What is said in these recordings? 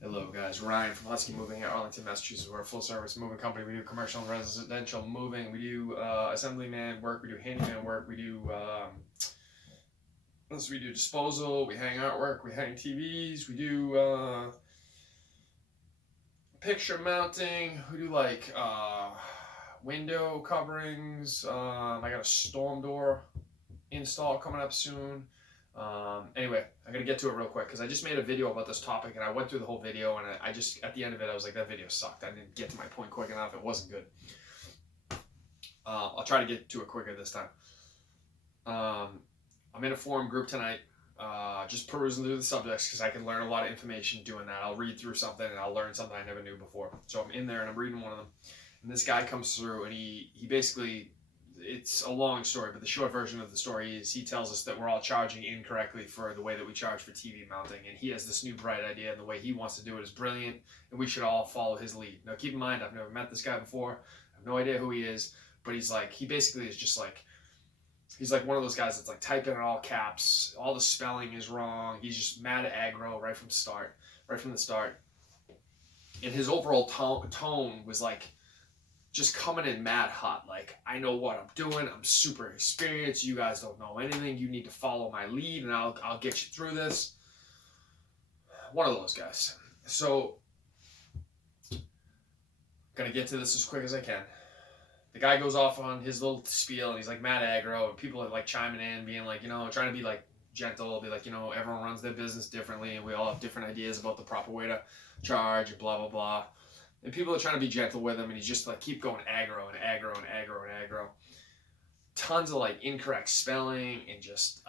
Hello guys, Ryan from Husky Moving at Arlington, Massachusetts. We're a full service moving company. We do commercial and residential moving. We do assemblyman work. We do handyman work. We do what else? We do disposal. We hang artwork. We hang TVs. We do picture mounting. We do like window coverings. I got a storm door install coming up soon. Anyway, I'm gonna get to it real quick because I just made a video about this topic and I went through the whole video and I just at the end of it I was like, that video sucked. I didn't get to my point quick enough. It wasn't good. I'll try to get to it quicker this time. I'm in a forum group tonight, just perusing through the subjects because I can learn a lot of information doing that. I'll read through something and I'll learn something I never knew before. So I'm in there and I'm reading one of them, and this guy comes through and he basically, it's a long story, but the short version of the story is he tells us that we're all charging incorrectly for the way that we charge for TV mounting, and he has this new bright idea, and the way he wants to do it is brilliant, and we should all follow his lead. Now, keep in mind, I've never met this guy before. I have no idea who he is, but he basically is just like, he's like one of those guys that's like typing in all caps. All the spelling is wrong. He's just mad aggro right from the start. And his overall tone was like, just coming in mad hot, like, I know what I'm doing, I'm super experienced, you guys don't know anything, you need to follow my lead and I'll get you through this. One of those guys. So, gonna get to this as quick as I can. The guy goes off on his little spiel and he's like mad aggro, and people are like chiming in, being like, trying to be like gentle, be like, everyone runs their business differently and we all have different ideas about the proper way to charge and blah blah blah. And people are trying to be gentle with him, and he's just like keep going aggro and aggro and aggro and aggro. Tons of like incorrect spelling and just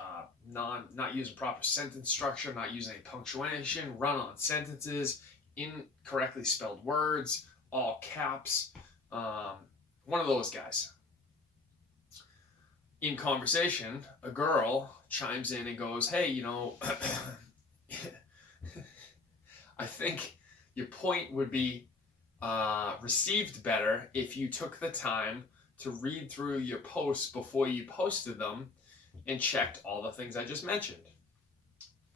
not using proper sentence structure, not using any punctuation, run-on sentences, incorrectly spelled words, all caps. One of those guys. In conversation, a girl chimes in and goes, "Hey, I think your point would be received better if you took the time to read through your posts before you posted them and checked all the things I just mentioned."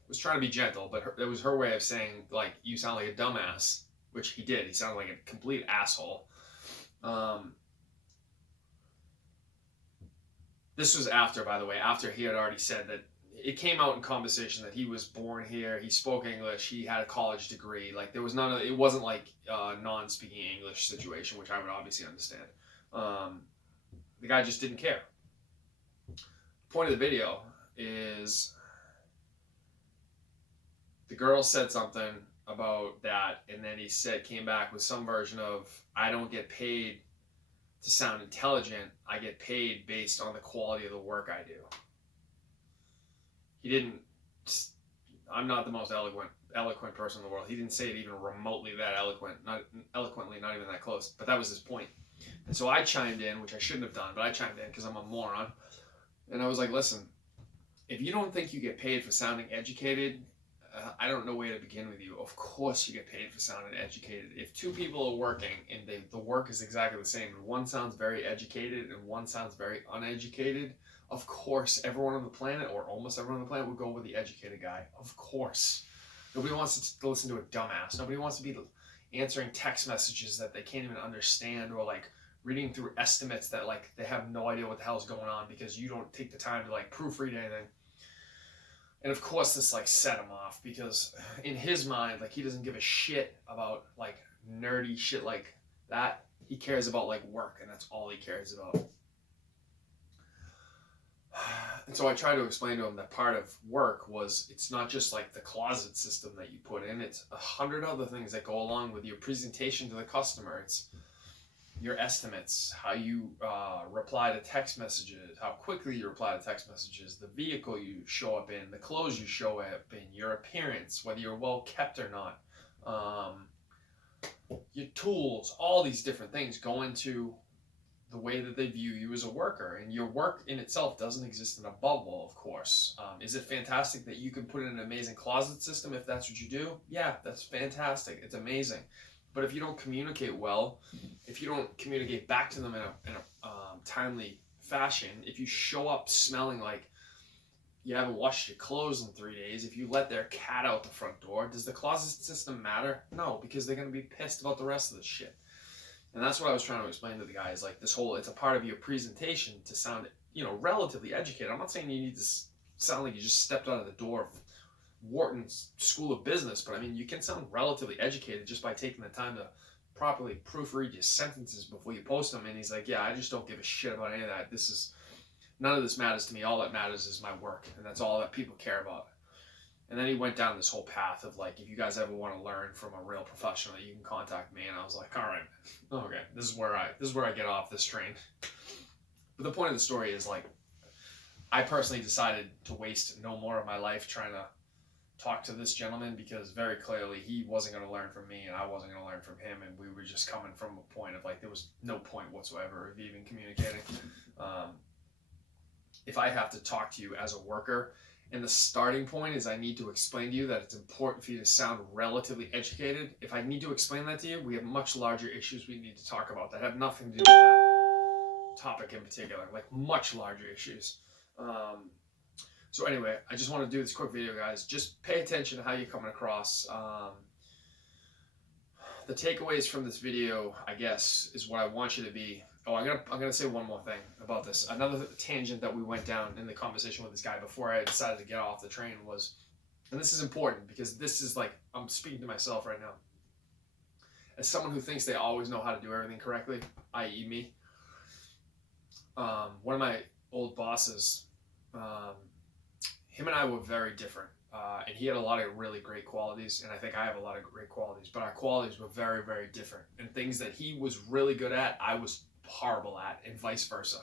Was trying to be gentle, but it was her way of saying, like, you sound like a dumbass, which he did. He sounded like a complete asshole. This was after, by the way, after he had already said that it came out in conversation that he was born here, he spoke English, he had a college degree. Like, there was none of it, wasn't like a non-speaking English situation, which I would obviously understand. The guy just didn't care. The point of the video is the girl said something about that, and then came back with some version of, I don't get paid to sound intelligent, I get paid based on the quality of the work I do. He didn't, I'm not the most eloquent person in the world. He didn't say it even remotely that eloquently, not even that close. But that was his point. And so I chimed in, which I shouldn't have done, but I chimed in because I'm a moron. And I was like, listen, if you don't think you get paid for sounding educated, I don't know where to begin with you. Of course you get paid for sounding educated. If two people are working and the work is exactly the same, and one sounds very educated and one sounds very uneducated, of course everyone on the planet, or almost everyone on the planet, would go with the educated guy. Of course. Nobody wants to listen to a dumbass. Nobody wants to be answering text messages that they can't even understand, or like reading through estimates that like they have no idea what the hell's going on because you don't take the time to like proofread anything. And of course this like set him off because in his mind, like, he doesn't give a shit about like nerdy shit like that. He cares about like work, and that's all he cares about. And so I tried to explain to him that part of work was, it's not just like the closet system that you put in, it's 100 other things that go along with your presentation to the customer. It's your estimates, how you reply to text messages, how quickly you reply to text messages, the vehicle you show up in, the clothes you show up in, your appearance, whether you're well kept or not, your tools, all these different things go into the way that they view you as a worker. And your work in itself doesn't exist in a bubble, of course. Is it fantastic that you can put in an amazing closet system if that's what you do? Yeah, that's fantastic. It's amazing. But if you don't communicate well, if you don't communicate back to them in a timely fashion, if you show up smelling like you haven't washed your clothes in 3 days, if you let their cat out the front door, does the closet system matter? No, because they're going to be pissed about the rest of the shit. And that's what I was trying to explain to the guys. Like, this whole, it's a part of your presentation to sound, relatively educated. I'm not saying you need to sound like you just stepped out of the door of Wharton's School of Business, but I mean, you can sound relatively educated just by taking the time to properly proofread your sentences before you post them. And he's like, yeah, I just don't give a shit about any of that. None of this matters to me. All that matters is my work, and that's all that people care about. And then he went down this whole path of like, if you guys ever want to learn from a real professional, you can contact me. And I was like, all right, okay, this is where I get off this train. But the point of the story is, like, I personally decided to waste no more of my life trying to talk to this gentleman, because very clearly he wasn't going to learn from me and I wasn't going to learn from him, and we were just coming from a point of like, there was no point whatsoever of even communicating. If I have to talk to you as a worker, and the starting point is I need to explain to you that it's important for you to sound relatively educated, if I need to explain that to you, we have much larger issues we need to talk about that have nothing to do with that topic in particular, like much larger issues. So anyway, I just want to do this quick video, guys. Just pay attention to how you're coming across. The takeaways from this video, I guess, is what I want you to be. Oh, I'm gonna say one more thing about this. Another tangent that we went down in the conversation with this guy before I decided to get off the train was, and this is important because this is like, I'm speaking to myself right now. As someone who thinks they always know how to do everything correctly, i.e. me, one of my old bosses, him and I were very different. And he had a lot of really great qualities, and I think I have a lot of great qualities, but our qualities were very, very different. And things that he was really good at, I was horrible at, and vice versa.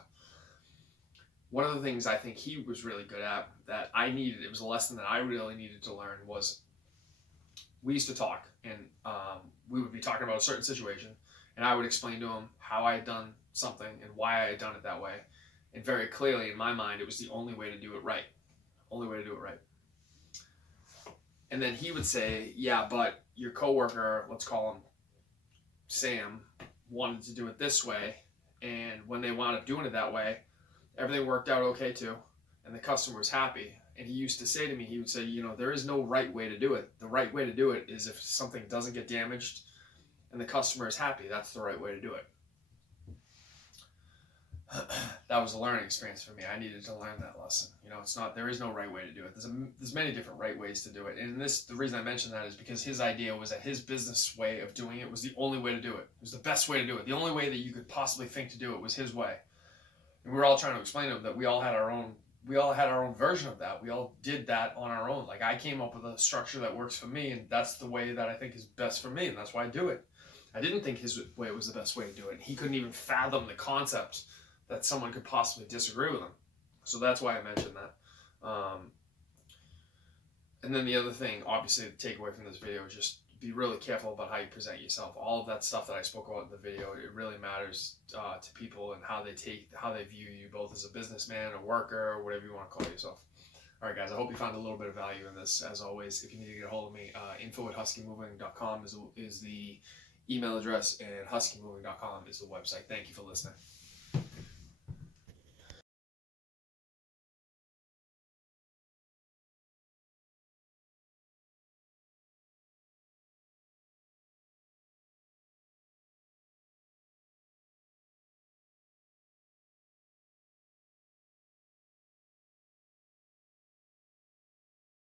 One of the things I think he was really good at that I needed, it was a lesson that I really needed to learn, was we used to talk, and we would be talking about a certain situation, and I would explain to him how I had done something and why I had done it that way. And very clearly, in my mind, it was the only way to do it right. Only way to do it right. And then he would say, yeah, but your coworker, let's call him Sam, wanted to do it this way. And when they wound up doing it that way, everything worked out okay too. And the customer was happy. And he used to say to me, he would say, there is no right way to do it. The right way to do it is if something doesn't get damaged and the customer is happy, that's the right way to do it. That was a learning experience for me. I needed to learn that lesson. There is no right way to do it. There's many different right ways to do it. And the reason I mention that is because his idea was that his business way of doing it was the only way to do it. It was the best way to do it. The only way that you could possibly think to do it was his way. And we were all trying to explain to him that we all had our own version of that. We all did that on our own. Like, I came up with a structure that works for me, and that's the way that I think is best for me, and that's why I do it. I didn't think his way was the best way to do it. And he couldn't even fathom the concept that someone could possibly disagree with him. So that's why I mentioned that. And then the other thing, obviously, the takeaway from this video is just be really careful about how you present yourself. All of that stuff that I spoke about in the video, it really matters to people and how they view you, both as a businessman, a worker, or whatever you want to call yourself. All right, guys, I hope you found a little bit of value in this. As always, if you need to get a hold of me, info@huskymoving.com is the email address, and huskymoving.com is the website. Thank you for listening.